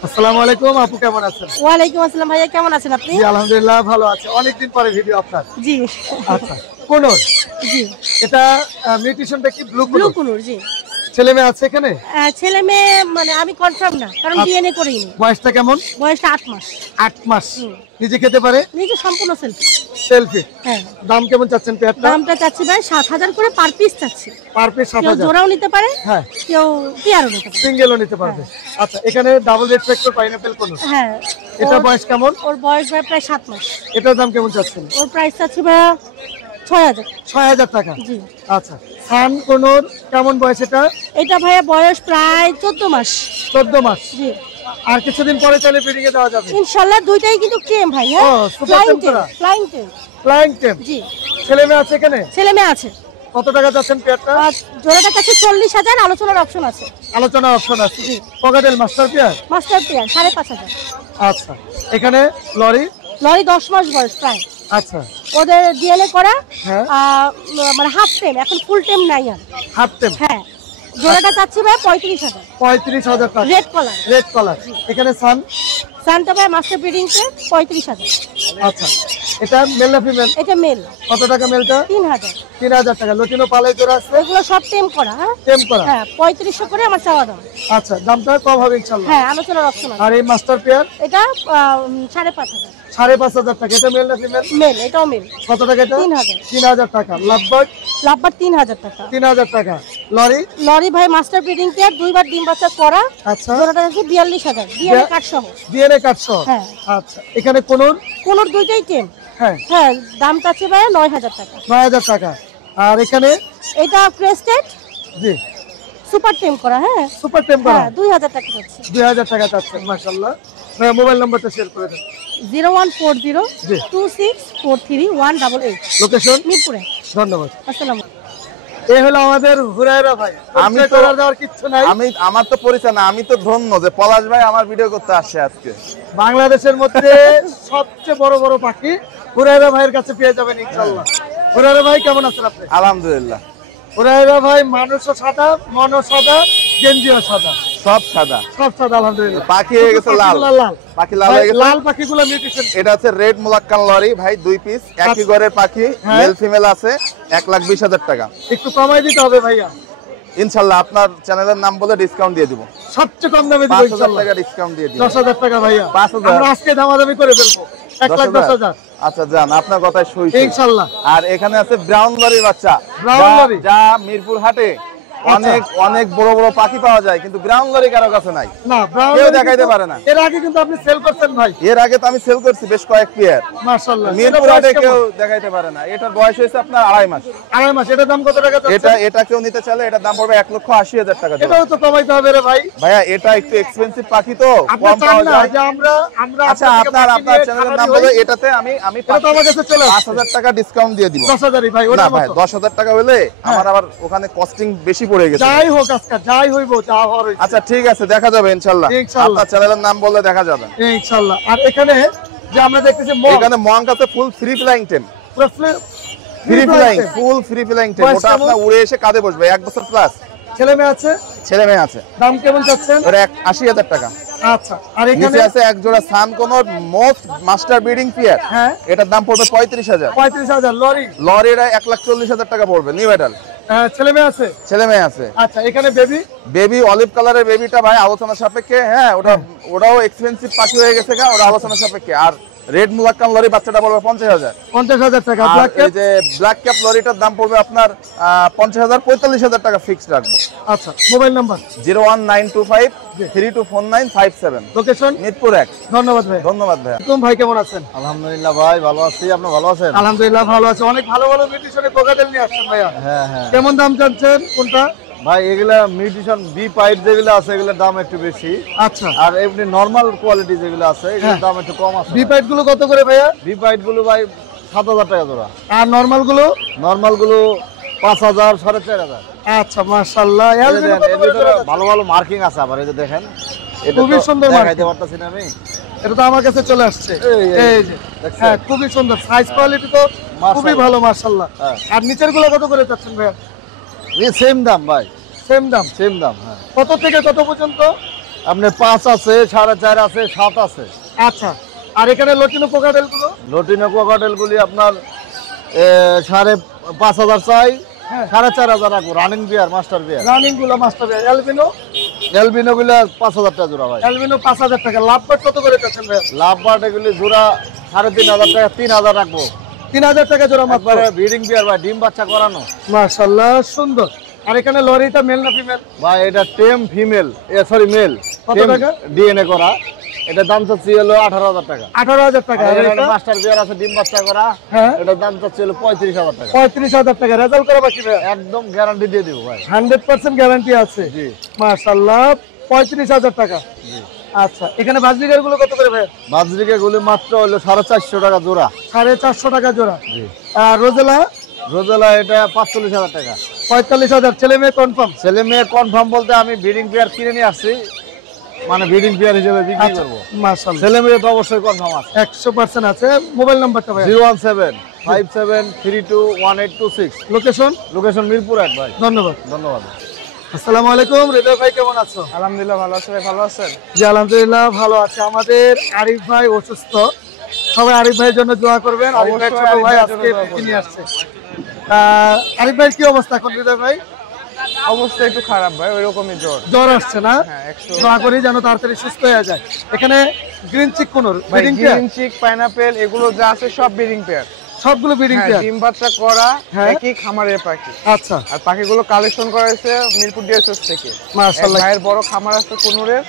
আসসালামু আলাইকুম আপু, কেমন আছেন? ওয়ালাইকুম আসসালাম ভাইয়া, কেমন আছেন আপনি? জি আলহামদুলিল্লাহ ভালো আছি। অনেকদিন পরে ভিডিও আপনার। জি আচ্ছা, কোনর? জি, এটা মিউটেশনটা কি ব্লু ব্লু কোনর? কুনুর। জি, ছেলে মেয়ে আছে এখানে? ছেলে মেয়ে মানে আমি কনফার্ম না, কারণ ডিএনএ করিনি। বয়সটা কেমন? বয়সটা 8 মাস। 8 মাস। নিজে খেতে পারে? নিজে সম্পূর্ণ সেলফি। সেলফি। হ্যাঁ। দাম কেমন চাচ্ছেন পেয়ারটা? দামটা চাচ্ছি ভাই 7000 করে পার পিস চাচ্ছি। পার পিস কেউ 7000? জোড়াও নিতে পারে, হ্যাঁ, কেউ পেয়ারও নিতে পারে। সিঙ্গেলও নিতে পারবে। আচ্ছা, এখানে ডাবল রেড ফ্যাক্টর পাইনাপল কোনর? হ্যাঁ। এটা বয়স কেমন? ওর বয়স ভাই প্রায় 7 মাস। এটার দাম কেমন চাচ্ছেন? ওর প্রাইস চাচ্ছি ভাই 6000। 6000 টাকা। জি। আচ্ছা, সান কোনর কেমন বয়স এটা? এটা ভাইয়া বয়স প্রায় 14 মাস। 14 মাস। জি। আর কিছুদিন পরে চাইলে ব্রিডিং এ দেওয়া যাবে ইনশাআল্লাহ। দুইটাই কিন্তু টেম ভাই। হ্যাঁ, ও, সুপার টেম করা? Flying tame. Flying tame. জি। ছেলে মেয়ে আছে এখানে? ছেলে মেয়ে আছে। কত টাকা যাচ্ছেন পেয়ারটা? আর জোড়াটা কাছে 40000, আলোচনার অপশন আছে। আলোচনা অপশন আছে। পকেটেল মাস্টার পেয়ার? Master pair 5500। আচ্ছা, এখানে লরি? লরি 10 মাস বয়স প্রায়। আচ্ছা, ওদের ডিএনএ করা। হ্যাঁ। মানে হাফ টেম, এখন ফুল টেম নাই আর। হাফ টেম। হ্যাঁ। জোড়াটা চাচ্ছি ভাই 35000। 35000 টাকা। রেড কলার। রেড কলার। এখানে সান? সানটা ভাই মাস্টার ব্রিডিং তে 35000। আচ্ছা, এটা মেল না ফিমেল? এটা মেল। কত টাকা মেলটা? 3000। 3000 টাকা। লটিনো পালাই জোড়া আছে? এগুলো সব টেম করা। হ্যাঁ, টেম করা। হ্যাঁ, 3500 করে আমার চাওয়া দাম। আচ্ছা, দামটা কম হবে ইনশাআল্লাহ। হ্যাঁ, আলোচনার অপশন আছে। আর এই মাস্টার পেয়ার? এটা 5500। 5500 টাকা। এটা মেল না ফিমেল? মেল, এটাও মেল। কত টাকা এটা? 3000। 3000 টাকা। লাভবার্ড? লাভবার 3000 টাকা। 3000 টাকা। লরি? লরি ভাই মাস্টার ব্রিডিং পেয়ার, দুইবার ডিম বাচ্চা করা। আচ্ছা, জোড়াটা আছে 42000, ডিএনএ কার্ড সহ। ডিএনএ কার্ড সহ? হ্যাঁ। আচ্ছা, এখানে কোনর? কোনোর দুইটাই টেম। হ্যাঁ। হ্যাঁ, দামটা আছে ভাই 9000 টাকা। 9000 টাকা। আর এখানে? এটা ক্রেস্টেড জি, সুপার টেম করা। হ্যাঁ, সুপার টেম করা। হ্যাঁ, 2000 টাকা যাচ্ছে। 2000 টাকা চাচ্ছেন। মাশাআল্লাহ। মোবাইল নাম্বারটা শেয়ার করে দেন। 014026433188। লোকেশন? মিরপুরে। ধন্যবাদ। আসসালামু। এই হলো আমাদের হুরায়রা ভাই। আমি পরিচয় তো- করার দেওয়ার কিচ্ছু নাই। আমার তো পরিচয় না, আমি তো ধন্য যে পলাশ ভাই আমার ভিডিও করতে আসছে আজকে। বাংলাদেশের মধ্যে সবচেয়ে বড় বড় পাখি হুরায়রা ভাইয়ের কাছে পেয়ে যাবেন ইনশাআল্লাহ। হুরায়রা ভাই কেমন আছেন আপনি? আলহামদুলিল্লাহ, হুরায়রা ভাই মানুষও সাদা, মনও সাদা, গেঞ্জিও সাদা, সব সাদা। সব সাদা আলহামদুলিল্লাহ। পাখি হয়ে গেছে লাল। পাখিগুলো লাল। পাখি লাল ভাই, হয়ে গেছে। লাল পাখিগুলো মিউটেশন। এটা হচ্ছে রেড মুলাক্কান লরি ভাই, 2 পিস, একই ঘরের পাখি, হ্যাঁ। মেল ফিমেল আছে, 1,20,000 টাকা। একটু কমাই দিতে হবে ভাইয়া। ইনশাল্লাহ আপনার চ্যানেলের নাম বলে ডিসকাউন্ট দিয়ে দিব। সবচেয়ে কম দামে দিব 5,000 ইনশাআল্লাহ। টাকা ডিসকাউন্ট দিয়ে দিব। 10,000 টাকা ভাইয়া। 5,000 আমরা আজকে দামাদামি করে ফেলবো। 1,10,000 আচ্ছা যান, আপনার কথাই সই। ইনশাআল্লাহ। আর এখানে আছে ব্রাউন লরির বাচ্চা, ব্রাউন লরি? যা মিরপুর হাটে অনেক অনেক বড় বড় পাখি পাওয়া যায়, কিন্তু ব্রাউন লরি কারো কাছে নাই, না, ব্রাউন কেউ লরি দেখাইতে কিন্তু- পারে না। এর আগে কিন্তু আপনি সেল করছেন ভাই। এর আগে তো আমি সেল করছি বেশ কয়েক পেয়ার, মাশাআল্লাহ। মিরপুর হাটে কেউ দেখাইতে পারে না। এটার বয়স হয়েছে আপনার 2.5 মাস। 2.5 মাস। এটার দাম কত টাকা এটা যাচ্ছে? এটা কেউ নিতে চাইলে এটার দাম পড়বে 1,80,000 টাকা জোড়া। এটাও তো কমাইতে হবে রে ভাই। ভাইয়া এটা একটু এক্সপেন্সিভ পাখি তো, আপনি কম চান পাওয়া না যায়। যে আমরা আচ্ছা, আপনার আপনার চ্যানেলের নাম বলে এটাতে আমি এটা তো আমার কাছে চলে আসছে। 5,000 টাকা ডিসকাউন্ট দিয়ে দিব। 10,000 ভাই। না ওটা ভাই, 10,000 টাকা হলে আমার আবার ওখানে কস্টিং বেশি পড়ে গেছে। যাই হোক আজকে যাই হইব যা হওয়ার হইছে। আচ্ছা ঠিক আছে, দেখা যাবে ইনশাআল্লাহ। ইনশাআল্লাহ। আপনার চ্যানেলের নাম বললে দেখা যাবে ইনশাআল্লাহ। আর এখানে যে আমরা দেখতেছি মগ, এখানে মঙ্ক আছে ফুল ফ্রি ফ্লাইং টেম, পুরো free flying, full free flying tame. বয়স ওটা কেমন? আপনার উড়ে এসে কাঁধে বসবে, 1 বছর প্লাস। ছেলে মেয়ে আছে? ছেলে মেয়ে আছে। দাম কেমন চাচ্ছেন? ওটা 80,000 টাকা। আচ্ছা। আর এখানে নিচে আছে এক জোড়া সান কোনর মোস্ট মাস্টার ব্রিডিং পেয়ার, হ্যাঁ, এটার দাম পড়বে 35,000। 35,000 লরি। লরিটা 1,40,000 টাকা পড়বে, নিউ এডাল। ছেলে মেয়ে আছে? ছেলে মেয়ে আছে। আচ্ছা। এখানে বেবি? বেবি অলিভ কালারের বেবিটা ভাই আলোচনা সাপেক্ষে, হ্যাঁ ওটাও এক্সপেন্সিভ পাখি হয়ে গেছে, ওটা আলোচনা সাপেক্ষে। আর রেড মুলাক্কান লরি বাচ্চাটা পড়বে 50,000। 50,000 টাকা। আর ব্ল্যাক এই ক্যাপ? যে ব্ল্যাক ক্যাপ লরিটার দাম পড়বে আপনার 50,000, 45,000 টাকা ফিক্সড রাখবো। আচ্ছা। Mobile number? 01925324957। লোকেশন? মিরপুর 1। ধন্যবাদ ভাই। ধন্যবাদ ভাই। তুমি ভাই কেমন আছেন? আলহামদুলিল্লাহ ভাই, ভালো আছি। আপনি ভালো আছেন? আলহামদুলিল্লাহ ভালো আছে। অনেক ভালো ভালো মিউটেশনে কোকাটেল নিয়ে আসছেন ভাইয়া। হ্যাঁ হ্যাঁ। কেমন দাম চাচ্ছেন কোনটা? ভাই এগুলা মিউটিশন বি পাইপ যেগুলো আছে এগুলোর দাম একটু বেশি। আচ্ছা, আর এমনি নরমাল কোয়ালিটি যেগুলো আছে এগুলোর দাম একটু কম আছে। বি পাইপ গুলো কত করে ভাইয়া? বি পাইপ গুলো ভাই 7000 টাকা জোড়া। আর নরমাল গুলো? নরমাল গুলো 5000 4500। আচ্ছা, মাশাআল্লাহ। ভালো ভালো মার্কিং আছে আবার, এই যে দেখেন, এটা খুবই সুন্দর দেখাইতে পারতাছি না আমি। এটা তো আমার কাছে চলে আসছে, এই যে হ্যাঁ, খুবই সুন্দর সাইজ কোয়ালিটি তো খুবই ভালো মাশাআল্লাহ। আর নিচের গুলো কত করে চাচ্ছেন ভাইয়া? এই সেম দাম ভাই, সেম দাম? সেম দাম, হ্যাঁ। কত থেকে কত পর্যন্ত? আপনার 5 আছে, 4.5 আছে, 7 আছে। আচ্ছা, আর এখানে লটিনো কোকাটেল গুলো? লটিনো কোকাটেল গুলি আপনার 5,500 চাই, 4,500 রাখবো। রানিং বিয়ার, মাস্টার বিয়ার। রানিং গুলো মাস্টার বিয়ার। এলবিনো? এলবিনো গুলা 5000 টাকা জোড়া ভাই। এলবিনো 5000 টাকা। লাভবার্ড কত করে চাচ্ছেন ভাই? লাভবার্ড এগুলি জোড়া 3,500 টাকা, 3000 রাখবো। 3000 টাকা জোড়া মাত্র। ব্রিডিং বিয়ার ভাই, ডিম বাচ্চা করানো। মাশাআল্লাহ, সুন্দর। আর এখানে লরিটা মেল না ফিমেল? ভাই এটা টেম ফিমেল, সরি মেল। কত টাকা? ডিএনএ করা। এটা দাম চাচ্ছি হলো 18,000 টাকা। 18,000 টাকা। আর এটা মাস্টার বিয়ার আছে, ডিম বাচ্চা করা। হ্যাঁ, এটা দাম চাচ্ছি হলো 35,000 টাকা। 35,000 টাকা। রেজাল্ট করা বাকি ভাই? একদম গ্যারান্টি দিয়ে দিব ভাই, 100% গ্যারান্টি আছে। জি মাশাআল্লাহ, 35,000 টাকা। জি। আচ্ছা, এখানে বাজরিকার গুলো কত করে ভাই? বাজরিকা গুলি মাত্র হলো 450 টাকা জোড়া। 450 টাকা জোড়া। জি। আর রোজেলা? রোজেলা এটা 45,000 টাকা। 45,000। ছেলে মেয়ে কনফার্ম? ছেলে মেয়ে কনফার্ম বলতে আমি ব্রিডিং পেয়ার কিনে নিয়ে আসছি, মানে ব্রিডিং পেয়ার হিসেবে বিক্রি করব। মাশাআল্লাহ, ছেলে মেয়ে তো অবশ্যই কনফার্ম আছে, 100% আছে। মোবাইল নাম্বারটা ভাই? 01757321826। লোকেশন? লোকেশন মিরপুর 1 ভাই। ধন্যবাদ। ধন্যবাদ। আসসালামু আলাইকুম। হৃদয় ভাই কেমন আছো? আলহামদুলিল্লাহ ভালো আছি ভাই, ভালো আছেন? জি আলহামদুলিল্লাহ ভালো আছে। আমাদের আরিফ ভাই অসুস্থ, সবাই আরিফ ভাইয়ের জন্য দোয়া করবেন। আরিফ ভাই ছোট ভাই আজকে নিয়ে আসছে। আরিফ ভাই কি অবস্থা এখন হৃদয় ভাই? অবস্থা একটু খারাপ ভাই, ওইরকমই জ্বর আসছে না? দোয়া করি যেন তাড়াতাড়ি সুস্থ হয়ে যায়। এখানে গ্রিন চিক কোন breeding pair? Green cheek, pineapple এগুলো যা আছে সব ব্রিডিং পেয়ার। সবগুলো ব্রিডিং পেয়ার? ডিম বাচ্চা করা একই খামারের পাখি। আচ্ছা। আর পাখিগুলো কালেকশন করা হয়েছে মিরপুর ডিএসএস থেকে। মাশাআল্লাহ, ভাইয়ের বড় খামার আছে কুনুরের,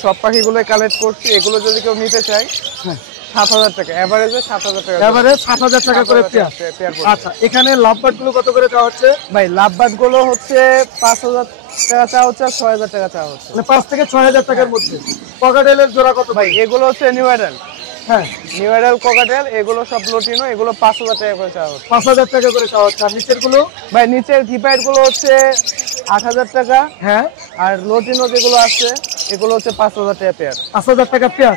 সব পাখিগুলো কালেক্ট করছি। এগুলো যদি কেউ নিতে চায় 7,000 টাকা এভারেজে, 7,000 টাকা এভারেজ 7,000 টাকা করে পেয়ার। আচ্ছা, এখানে লাভবার্ড গুলো কত করে চাওয়া হচ্ছে ভাই? লাভবার্ড গুলো হচ্ছে 5,000 টাকা চাওয়া হচ্ছে, 6,000 টাকা চাওয়া হচ্ছে। মানে 5 থেকে 6,000 টাকার মধ্যে। ককাটেলের জোড়া কত ভাই? এগুলো হচ্ছে নিউ অ্যাডাল্ট। হ্যাঁ, নিউ অ্যাডাল্ট ককাটেল, এগুলো সব লটিনো, এগুলো 5,000 টাকা করে চাওয়া হচ্ছে। 5,000 টাকা করে চাওয়া হচ্ছে। আর নিচের গুলো? ভাই নিচের ভিপাইট গুলো হচ্ছে 8,000 টাকা। হ্যাঁ। আর লটিনো যেগুলো আছে এগুলো হচ্ছে 5,000 টাকা পেয়ার। 5,000 টাকা পেয়ার।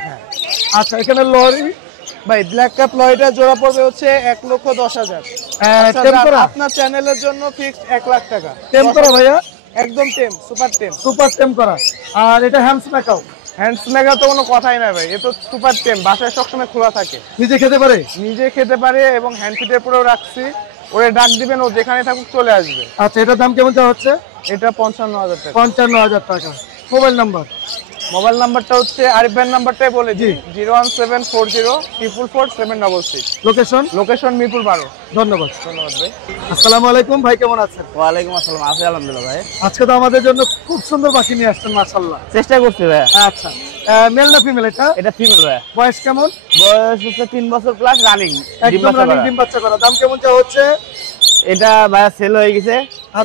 আচ্ছা, এখানে লরি? ভাই ব্ল্যাক কাপ লরিটা জোড়া পড়বে হচ্ছে 1,10,000। আপনার চ্যানেলের জন্য ফিক্সড 1 লাখ টাকা। টেম করা ভাইয়া? একদম টেম, সুপার টেম। সুপার টেম করা। আর এটা হ্যান্ডস মেকাও? হ্যান্ডস মেগা তো কোনো কথাই নাই ভাই, এ তো সুপার টেম, বাসায় সবসময় খোলা থাকে। নিজে খেতে পারে? নিজে খেতে পারে এবং হ্যান্ড ফিটের পরেও রাখছি। ওরে ডাক দিবেন, ও যেখানে থাকুক চলে আসবে। আচ্ছা, এটার দাম কেমন চাওয়া হচ্ছে? এটা 55,000 টাকা। 55,000 টাকা। Mobile number? মোবাইল নাম্বারটা হচ্ছে আরিফ ভাইয়ের নাম্বারটাই বলে জি, 01740444766। লোকেশন? লোকেশন মিরপুর 12। ধন্যবাদ। ধন্যবাদ ভাই। আসসালামু আলাইকুম ভাই, কেমন আছেন? ওয়ালাইকুম আসসালাম, আছি আলহামদুলিল্লাহ ভাই। আজকে তো আমাদের জন্য খুব সুন্দর পাখি নিয়ে আসছেন মাশাআল্লাহ। চেষ্টা করছি ভাই। আচ্ছা, মেল না ফিমেল এটা? এটা ফিমেল ভাই। বয়স কেমন? বয়স হচ্ছে 3 বছর প্লাস, রানিং। একদম রানিং, ডিম বাচ্চা করা। দাম কেমন চাওয়া হচ্ছে? এটা ভাই সেল হয়ে গেছে।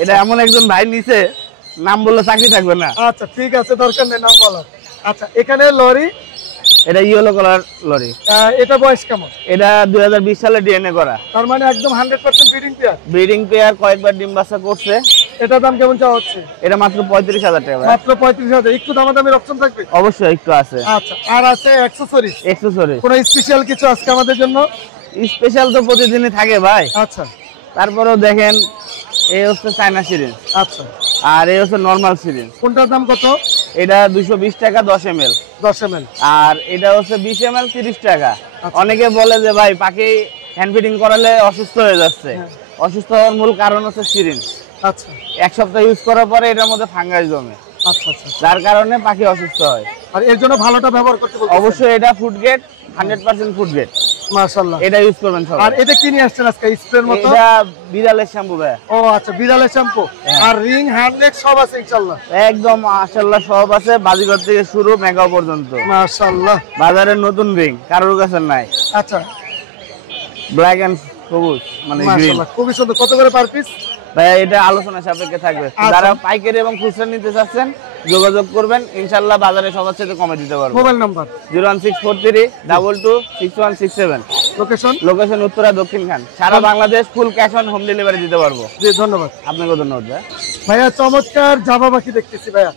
এটা এমন একজন ভাই নিছে, নাম বললে চাকরি থাকবে না। আচ্ছা ঠিক আছে, দরকার নেই নাম বলার। আচ্ছা, এখানে লরি? এটা ইয়েলো কালার লরি। এটা বয়স কেমন? এটা 2020 সালে ডিএনএ করা। তার মানে একদম 100% ব্রিডিং পেয়ার? ব্রিডিং পেয়ার, কয়েকবার ডিম বাচ্চা করছে। এটার দাম কেমন চাওয়া হচ্ছে? এটা মাত্র 35,000 টাকা। মাত্র 35,000। একটু দামাদামির অপশন থাকবে? অবশ্যই একটু আছে। আচ্ছা, আর আছে অ্যাকসেসরিজ? অ্যাকসেসরিজ কোনো স্পেশাল কিছু আজকে আমাদের জন্য? স্পেশাল তো প্রতিদিনই থাকে ভাই। আচ্ছা, তারপরেও দেখেন, এই হচ্ছে চায়না সিরিজ। আচ্ছা, আর এই হচ্ছে নরমাল সিরিজ। কোনটার দাম কত? এটা 220 টাকা 10 ml। 10 ml। আর এটা হচ্ছে 20 ml 30 টাকা। অনেকে বলে যে ভাই পাখি হ্যান্ড ফিডিং করালে অসুস্থ হয়ে যাচ্ছে। অসুস্থ হওয়ার মূল কারণ হচ্ছে সিরিঞ্জ। আচ্ছা, 1 সপ্তাহ ইউজ করার পরে এটার মধ্যে ফাঙ্গাস জমে। আচ্ছা আচ্ছা, যার কারণে পাখি অসুস্থ হয়। আর এর জন্য ভালোটা ব্যবহার করতে বলছেন? অবশ্যই এটা ফুড গ্রেড, 100% ফুড গ্রেড। মাশাআল্লাহ, এটা ইউজ করবেন সবাই। আর এটা কি নিয়ে আসছেন আজকে স্প্রের মতো? এটা বিড়ালের শ্যাম্পু ভাই। ও আচ্ছা, বিড়ালের শ্যাম্পু। আর রিং, হ্যান্ডলেক সব আছে ইনশাআল্লাহ? একদম মাশাআল্লাহ সব আছে, বাজিগর থেকে শুরু মেগাও পর্যন্ত। মাশাআল্লাহ, বাজারের নতুন রিং কারোর কাছে নাই। আচ্ছা, ব্ল্যাক এন্ড সবুজ মানে গ্রিন। মাশাআল্লাহ খুবই সুন্দর। কত করে পার পিস? ভাই এটা আলোচনা সাপেক্ষে থাকবে। যারা পাইকারি এবং খুচরা নিতে চাচ্ছেন যোগাযোগ করবেন, ইনশাআল্লাহ বাজারে সবার চেয়ে কমে দিতে পারবো। Mobile number 01643226167। Location Uttara Dakshin Khan. সারা Bangladesh full cash on home delivery দিতে পারবো। জি ধন্যবাদ। আপনাকে ধন্যবাদ ভাই। ভাইয়া চমৎকার জাভা পাখি দেখতেছি ভাইয়া।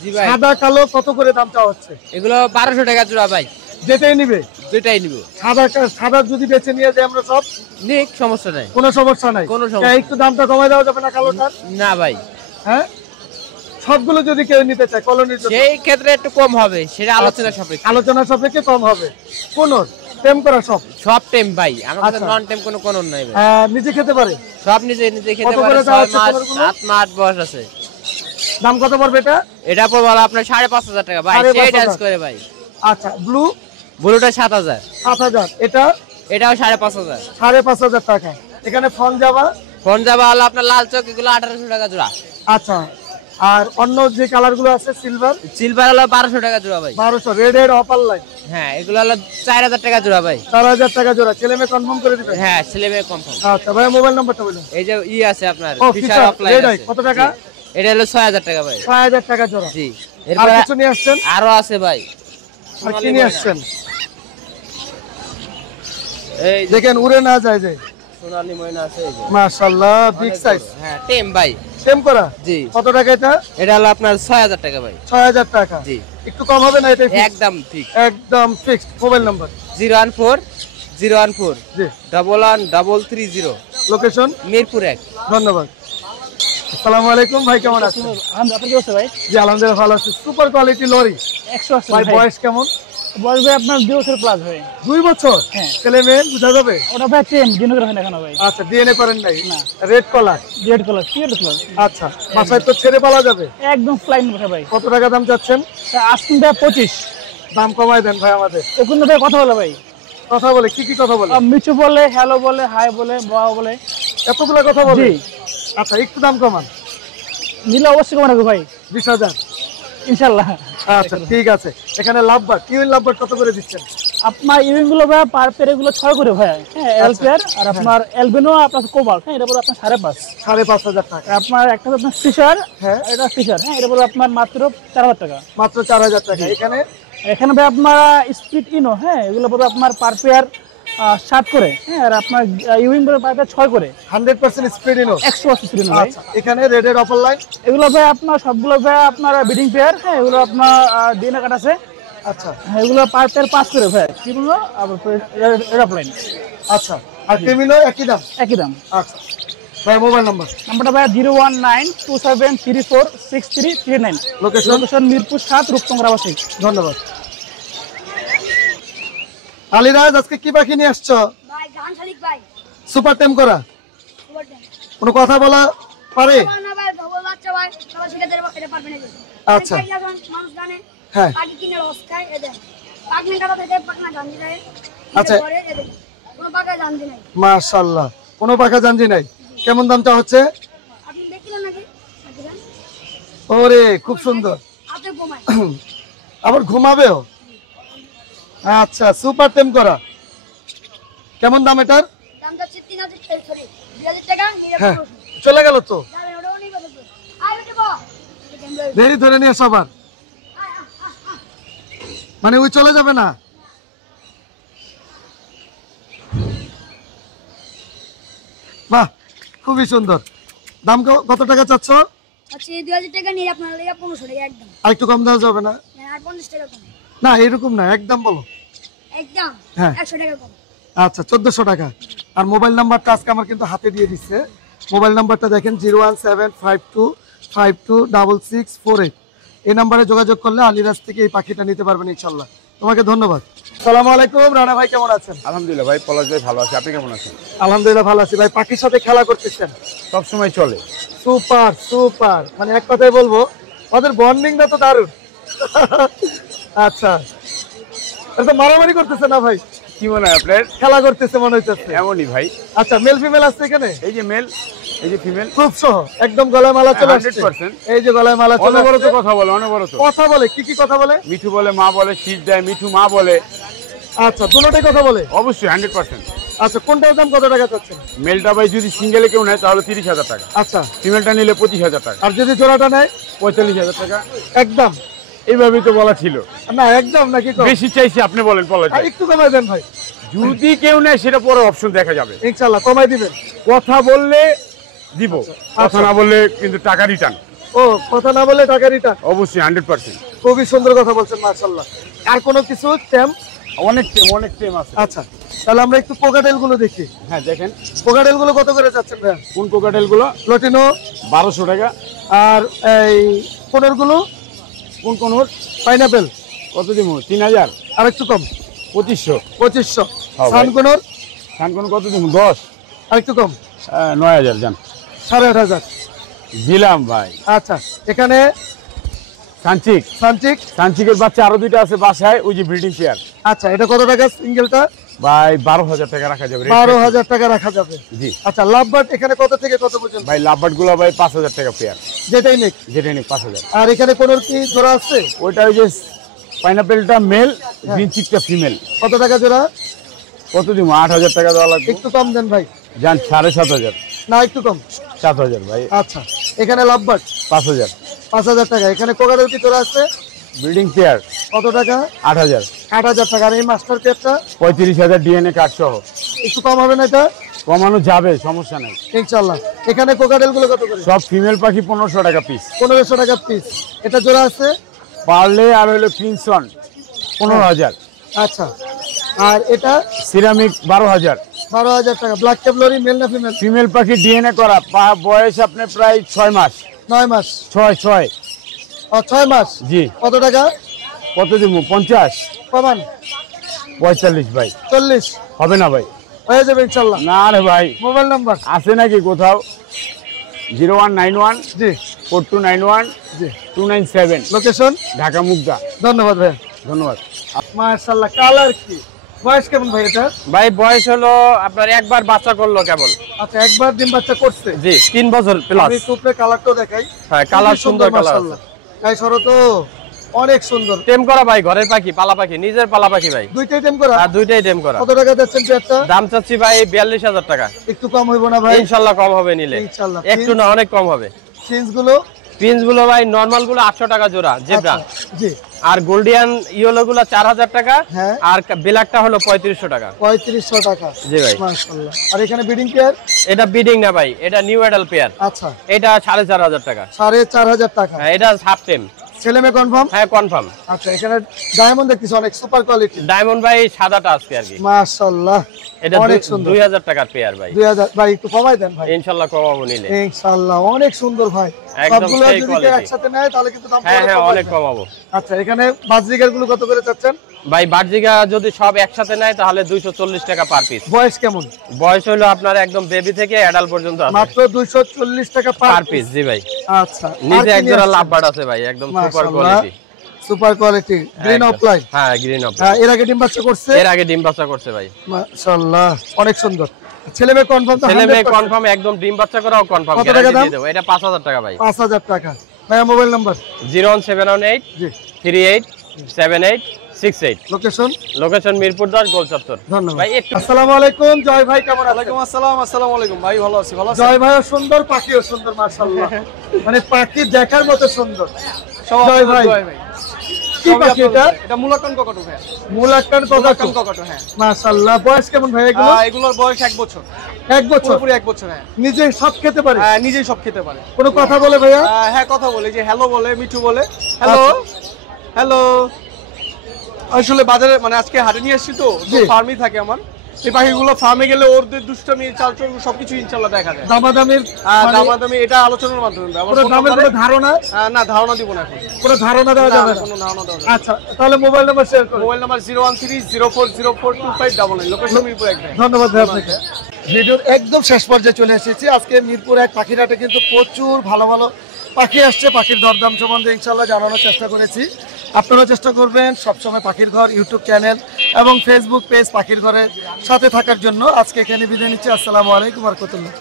জি ভাই। সাদা কালো কত করে দাম চাওয়া হচ্ছে? এগুলো 1200 টাকা জোড়া ভাই। যেটাই নিবে? যেটাই নিব। সাদা যদি বেছে নিয়ে যাই আমরা সব নিক, সমস্যা নাই। কোনো সমস্যা নাই। একটু দামটা কমাই দেওয়া যাবে না কালোটার? না ভাই। হ্যাঁ সবগুলো যদি কেউ নিতে চায় কলোনির জন্য সেই ক্ষেত্রে একটু কম হবে, সেটা আলোচনা সাপেক্ষে। আলোচনা সাপেক্ষে কম হবে। কোন টেম করা সব টেম ভাই, আমার কাছে নন টেম কোনো নাই ভাই। নিজে খেতে পারে? সব নিজে খেতে পারে। 6 মাস 7 মাস বয়স আছে। দাম কত পড়বে এটা? এটা পড়বে আপনার 5500 টাকা ভাই। সেই ডান্স করে ভাই। আচ্ছা ব্লুটা 7000। এটাও 5500 টাকা। এখানে ফোন যাবা হলো আপনার লাল চক, এগুলো 1800 টাকা জোড়া। আচ্ছা আর অন্য যে কালার গুলো আছে সিলভার হলো 1200 টাকা জোড়া ভাই। 1200। রেড এর অপার লাইন? হ্যাঁ এগুলো হলো 4000 টাকা জোড়া ভাই। 4000 টাকা জোড়া। ছেলে মেয়ে কনফার্ম করে দিবেন? হ্যাঁ ছেলে মেয়ে কনফার্ম। আচ্ছা ভাই মোবাইল নাম্বারটা বলুন। এই যে আছে আপনার ফিশার অফলাইন আছে। কত টাকা? এটা হলো 6000 টাকা ভাই। 6000 টাকা জোড়া। জি। আর কিছু নিয়ে আসছেন? আরো আছে ভাই। আর কি নিয়ে আসছেন? এই দেখেন উড়ে না যায় যে সোনালী ময়না আছে এই যে। মাশাআল্লাহ বিগ সাইজ। হ্যাঁ টেম ভাই। টেম করা? জি। কত টাকা এটা? এটা হলো আপনার 6000 টাকা ভাই। 6000 টাকা। জি। একটু কম হবে না? এটা একদম ঠিক। একদম ফিক্সড। মোবাইল নাম্বার 014 জি 113330। লোকেশন মিরপুর 1। ধন্যবাদ। আসসালামু আলাইকুম ভাই, কেমন আছেন? আপনি কি আছেন ভাই? জি আলহামদুলিল্লাহ ভালো আছি। সুপার কোয়ালিটি লরি 180 ভাই। বয়স কেমন? বয়স ভাই আপনার 2 বছর প্লাস ভাই। 2 বছর? হ্যাঁ। ছেলে মেয়ে বুঝা যাবে? ওটা ভাই টেম ডিএনএ করে এখানে ভাই। আচ্ছা ডিএনএ করেন নাই? না। Red colour? Red colour red colour. আচ্ছা বাসায় তো ছেড়ে পালা যাবে? একদম ফ্লাইং বসে ভাই। কত টাকা দাম চাচ্ছেন? আজকে ভাই 25। দাম কমায় দেন ভাই আমাদের। ওখানে ভাই কথা বলে ভাই। কথা বলে কি কথা বলে? মিচু বলে, হ্যালো বলে, হাই বলে, বাবা বলে, এতগুলা কথা বলে? জি। আচ্ছা একটু দাম কমান। নিলে অবশ্যই কমান রাখবো ভাই। 20000 ইনশাআল্লাহ। আচ্ছা ঠিক আছে। এখানে লাভবার্ড ইউএন লাভবার্ড কত করে দিচ্ছেন? আপনার ইউএন গুলো ভাই পার পেয়ার এগুলো 6 করে ভাই। হ্যাঁ এল পেয়ার। আর আপনার এলবিনো আপনার কোবাল্ট, হ্যাঁ এটা বলে আপনার 5.5 5500 টাকা। আপনার একটা আপনার ফিশার, হ্যাঁ এটা ফিশার, হ্যাঁ এটা বলে আপনার মাত্র 4000 টাকা। মাত্র 4000 টাকা। এখানে ভাই আপনার স্পিড ইনো, হ্যাঁ এগুলো বলে আপনার পার পেয়ার 7 করে, হ্যাঁ আর আপনার ইউইং বলে পার পেয়ার 6 করে। 100% স্পিড ইনো 180 স্পিড ইনো ভাই। আচ্ছা এখানে রেড এর অপার লাইন? এগুলো ভাই আপনার সবগুলো ভাই আপনার বিডিং পেয়ার, হ্যাঁ এগুলো আপনার ডিএনএ কাট আছে। আচ্ছা হ্যাঁ এগুলো পার পেয়ার 5 করে ভাই। কি বলবো আবার রেড অফ লাইন। আচ্ছা আর ক্রিমিনো একই দাম? একই দাম। আচ্ছা ভাই মোবাইল নাম্বারটা ভাই 01927346339। লোকেশন মিরপুর 7 রূপসঙ্গর আবাসিক। ধন্যবাদ। আলিরাজ আজকে কি পাখি নিয়ে আসছো? ভাই গান শালিক ভাই। সুপার টেম করা? সুপার টেম। কোনো কথা বলা পারে? না ভাই বল বাচ্চা ভাই সবাই শিখে দেব এটা পারবে না। আচ্ছা মানুষ জানে হ্যাঁ পাখি কিনে লস খায় এদের। পাখি কাটা থেকে পাখনা জানতে নাই। আচ্ছা কোনো পাখা জানতে নাই। মাশাআল্লাহ কোনো পাখা জানতে নাই। কেমন দামটা হচ্ছে? আপনি দেখলেন নাকি? ওরে খুব সুন্দর। হাতে ঘুমায়। আবার ঘুমাবেও? আচ্ছা সুপার টেম করা। কেমন দাম এটার? দাম যাচ্ছে 3000 সরি 2000 টাকা। হ্যাঁ চলে গেল তো। যাবেন ওটাও নিয়ে গেল তো। আয় উঠে বল। দেরি ধরে নিয়ে সবার মানে ওই চলে যাবে না? বাহ খুবই সুন্দর। দাম কত টাকা চাচ্ছ? আচ্ছা 2000 টাকা নিয়ে আপনার লাগা 1500 টাকা একদম। আর একটু কম দেওয়া যাবে না? আর 50 টাকা কম। না এরকম না একদম বলো। একদম হ্যাঁ 100 টাকা কম। আচ্ছা 1400 টাকা। আর মোবাইল নাম্বারটা আজকে আমার কিন্তু হাতে দিয়ে দিচ্ছে। মোবাইল নাম্বারটা দেখেন 01752526648। এই নাম্বারে যোগাযোগ করলে আলিরাজ থেকে এই পাখিটা নিতে পারবেন ইনশাআল্লাহ। তোমাকে ধন্যবাদ। আসসালামু আলাইকুম রানা ভাই, কেমন আছেন? আলহামদুলিল্লাহ ভাই পলাশ ভাই ভালো আছি। আপনি কেমন আছেন? আলহামদুলিল্লাহ ভালো আছি ভাই। পাখির সাথে খেলা করতেছেন? সব সময় চলে। সুপার সুপার মানে এক কথায় বলবো ওদের বন্ডিংটা তো দারুণ। আচ্ছা এটা মারামারি করতেছে না ভাই? কি মনে হয় আপনার? খেলা করতেছে মনে হচ্ছে। এমনই ভাই। আচ্ছা মেল ফিমেল আছে এখানে? এই যে মেল এই যে ফিমেল খুব সহ একদম গলায় মালা চলে আসছে। 100%। এই যে গলায় মালা চলে অনবরত কথা বলে। অনবরত কথা বলে। কি কথা বলে? মিঠু বলে, মা বলে, শীত দেয়, মিঠু মা বলে। আচ্ছা দুটোটাই কথা বলে? অবশ্যই 100%। আচ্ছা, কোনটার দাম কত টাকা চাচ্ছেন? মেলটা ভাই যদি সিঙ্গেলে কেউ নেয় তাহলে 30,000 টাকা। আচ্ছা, ফিমেলটা নিলে 25,000 টাকা। আর যদি জোড়াটা নেয় 45,000 টাকা। একদম এইভাবেই তো বলা ছিল না, একদম নাকি কম? বেশি চাইছি আপনি বলেন পলাশ ভাই। একটু কমাই দেন ভাই। যদি কেউ নেয় সেটা পরে অপশন দেখা যাবে, ইনশাআল্লাহ কমাই দিবেন। কথা বললে দিব, কথা না বললে কিন্তু টাকা রিটার্ন। ও, কথা না বললে টাকা রিটার্ন? অবশ্যই 100%। খুবই সুন্দর কথা বলছেন, মাশাআল্লাহ। আর কোনো কিছু টেম? অনেক টেম আছে। আচ্ছা, তাহলে আমরা একটু কোকাটেল গুলো দেখি। হ্যাঁ দেখেন, কোকাটেল গুলো কত করে যাচ্ছেন ভাই? কোন কোকাটেল গুলো? লটিনো 1200 টাকা। আর এই কোনর গুলো? কোন কোন? পাইনাপেল কত দিব? 3000। আর একটু কম? 2500। সানকোনর? সানকোন কত দিব? 10। আর একটু কম? 9000 জান। 8500 দিলাম ভাই। আচ্ছা, এখানে সানচিকের বাচ্চা আরো দুইটা আছে বাসায়, ওই যে ব্রিডিং পেয়ার। আচ্ছা, এটা কত টাকা সিঙ্গেলটা? ভাই 12,000 টাকা রাখা যাবে। 12,000 টাকা রাখা যাবে। জি। আচ্ছা, লাভবার্ড এখানে কত থেকে কত পর্যন্ত? ভাই লাভবার্ড গুলো ভাই 5,000 টাকা পেয়ার। যেটাই নেক 5,000। আর এখানে কোন কি জোড়া আছে? ওইটা ওই যে পাইনাপেলটা মেল, গ্রিন চিকটা ফিমেল। কত টাকা জোড়া? কত দিব? 8,000 টাকা দেওয়া লাগবে। একটু কম দেন ভাই। জান 7,500। না, একটু কম। 7,000 ভাই। আচ্ছা, এখানে লাভবার্ড 5,000। 5,000 টাকা। এখানে কোকাটেল কি জোড়া আছে? ব্রিডিং পেয়ার কত টাকা? 8,000। 8,000 টাকা। আর এই মাস্টার পেয়ারটা? 35,000 ডিএনএ কার্ড সহ। একটু কম হবে না এটা? কমানো যাবে, সমস্যা নাই ইনশাআল্লাহ। এখানে কোকাটেল গুলো কত করে? সব ফিমেল পাখি 1500 টাকা পিস। 1500 টাকা পিস। এটা জোড়া আছে? পারলে আর হলো ক্রিনসন 15,000। আচ্ছা, আর এটা? সিরামিক 12,000। 12,000 টাকা। ব্ল্যাক ক্যাপলরি মেল না ফিমেল? ফিমেল পাখি ডিএনএ করা, বয়স আপনার প্রায় 6 মাস। 9 মাস? 6 6 মাস। জি। কত টাকা? কত দিব? 50। কমান? 45 ভাই। 40 হবে না ভাই? হয়ে যাবে ইনশাআল্লাহ। না রে ভাই। মোবাইল নাম্বার আছে নাকি কোথাও? 0191 জি 4291 জি 297। লোকেশন? ঢাকা মুগদা। ধন্যবাদ ভাই। ধন্যবাদ। মাশাআল্লাহ, কালার কি? বয়স কেমন ভাই এটা? ভাই বয়স হলো আপনার একবার বাচ্চা করলো কেবল। আচ্ছা, একবার ডিম বাচ্চা করছে? জি, 3 বছর প্লাস। আমি টুপলে কালারটাও দেখাই। হ্যাঁ, কালার সুন্দর কালার আছে। এই সরো তো অনেক সুন্দর। টেম করা ভাই, ঘরের পাখি, পালা পাখি, নিজের পালা পাখি ভাই। দুইটাই টেম করা? হ্যাঁ, দুইটাই টেম করা। কত টাকা যাচ্ছেন পেয়ারটা? দাম চাচ্ছি ভাই 42,000 টাকা। একটু কম হইব না ভাই? ইনশাআল্লাহ কম হবে নিলে। ইনশাআল্লাহ। একটু না, অনেক কম হবে। ফিন্স গুলো? ফিন্স গুলো ভাই নরমাল গুলো 800 টাকা জোড়া জেব্রা। জি। আর গোল্ডিয়ান ইয়েলো গুলো 4000 টাকা। হ্যাঁ। আর ব্ল্যাকটা হলো 3500 টাকা। 3500 টাকা। জি ভাই। মাশাআল্লাহ। আর এখানে ব্রিডিং পেয়ার? এটা ব্রিডিং না ভাই, এটা নিউ অ্যাডাল্ট পেয়ার। আচ্ছা। এটা 4500 টাকা। 4500 টাকা। হ্যাঁ, এটা হাফ টেম। ছেলে মেয়ে কনফার্ম? হ্যাঁ, কনফার্ম। আচ্ছা, এখানে ডায়মন্ড দেখতেছি অনেক সুপার কোয়ালিটি। ডায়মন্ড ভাই সাদাটা আজকে আর কি। মাশাআল্লাহ, এটা অনেক সুন্দর। 2000 টাকার পেয়ার ভাই। 2000 ভাই, একটু কমাই দেন ভাই। ইনশাআল্লাহ কমাবো নিলে। ইনশাআল্লাহ, অনেক সুন্দর ভাই। একদম সবগুলো সেই যদি কোয়ালিটি। একসাথে নেয় তাহলে কিন্তু দাম হ্যাঁ হ্যাঁ, অনেক কমাবো। আচ্ছা, এখানে বাজরিগার গুলো কত করে চাচ্ছেন? ভাই বার্জিগা যদি সব একসাথে নেয় তাহলে 240 টাকা পার পিস। বয়স কেমন? বয়স হলো আপনার একদম বেবি থেকে অ্যাডাল্ট পর্যন্ত আছে। মাত্র 240 টাকা পার পিস। জি ভাই। আচ্ছা, নিচে এক জোড়া লাভবার্ড আছে ভাই, একদম super quality. Super quality green offline. হ্যাঁ, গ্রিন অফলাইন। হ্যাঁ, এর আগে ডিম বাচ্চা করছে? এর আগে ডিম বাচ্চা করছে ভাই। মাশাআল্লাহ, অনেক সুন্দর। ছেলে মেয়ে কনফার্ম তো? ছেলে মেয়ে কনফার্ম, একদম ডিম বাচ্চা করাও কনফার্ম। কত টাকা দাম? দিয়ে দেব। এটা 5000 টাকা ভাই। 5000 টাকা। ভাই মোবাইল নাম্বার? 01718 জি 387868। লোকেশন? লোকেশন মিরপুর 10 গোল চত্বর। ধন্যবাদ ভাই একটু। আসসালামু আলাইকুম জয় ভাই, কেমন আছেন? ওয়ালাইকুম আসসালাম। আসসালামু আলাইকুম ভাই, ভালো আছি। ভালো আছেন? জয় ভাইও সুন্দর, পাখিও সুন্দর মাশাআল্লাহ। মানে পাখি দেখার মতো সুন্দর। জয় ভাই, কি পাখি এটা? এটা মুলাকান ককাটু ভাই। মুলাকান ককাটু। হ্যাঁ মাশাআল্লাহ। বয়স কেমন ভাই এগুলো? এগুলোর বয়স 1 বছর। 1 বছর? পুরোপুরি 1 বছর। হ্যাঁ, নিজে সব খেতে পারে? হ্যাঁ, নিজেই সব খেতে পারে। কোনো কথা বলে ভাইয়া? হ্যাঁ, কথা বলে, যে হ্যালো বলে, মিঠু বলে। Hello hello. আসলে বাজারে মানে আজকে হাটে নিয়ে আসছি তো, ফার্মই থাকে আমার। এই পাখিগুলো ফার্মে গেলে ওদের দুষ্টামি, চালচল সবকিছু ইনশাআল্লাহ দেখা যায়। দামাদামি এটা আলোচনার মাধ্যমে। দামের কোনো ধারণা? না, ধারণা দিব না এখন। কোনো ধারণা দেওয়া যাবে না? কোনো ধারণা দেওয়া যাবে। আচ্ছা, তাহলে মোবাইল নাম্বার শেয়ার করুন। Mobile number 01304042599। লোকেশন মিরপুর 1। ধন্যবাদ ভাই আপনাকে। ভিডিওর একদম শেষ পর্যায়ে চলে এসেছি। আজকে মিরপুর 1 পাখির হাটে কিন্তু প্রচুর ভালো ভালো পাখি আসছে। পাখির দরদাম সম্বন্ধে ইনশাআল্লাহ জানানোর চেষ্টা করেছি। আপনারাও চেষ্টা করবেন সবসময় পাখির ঘর ইউটিউব চ্যানেল এবং ফেসবুক পেজ পাখির ঘরের সাথে থাকার জন্য। আজকে এখানে বিদায় নিচ্ছি। আসসালামু আলাইকুম ওয়া রাহমাতুল্লাহ।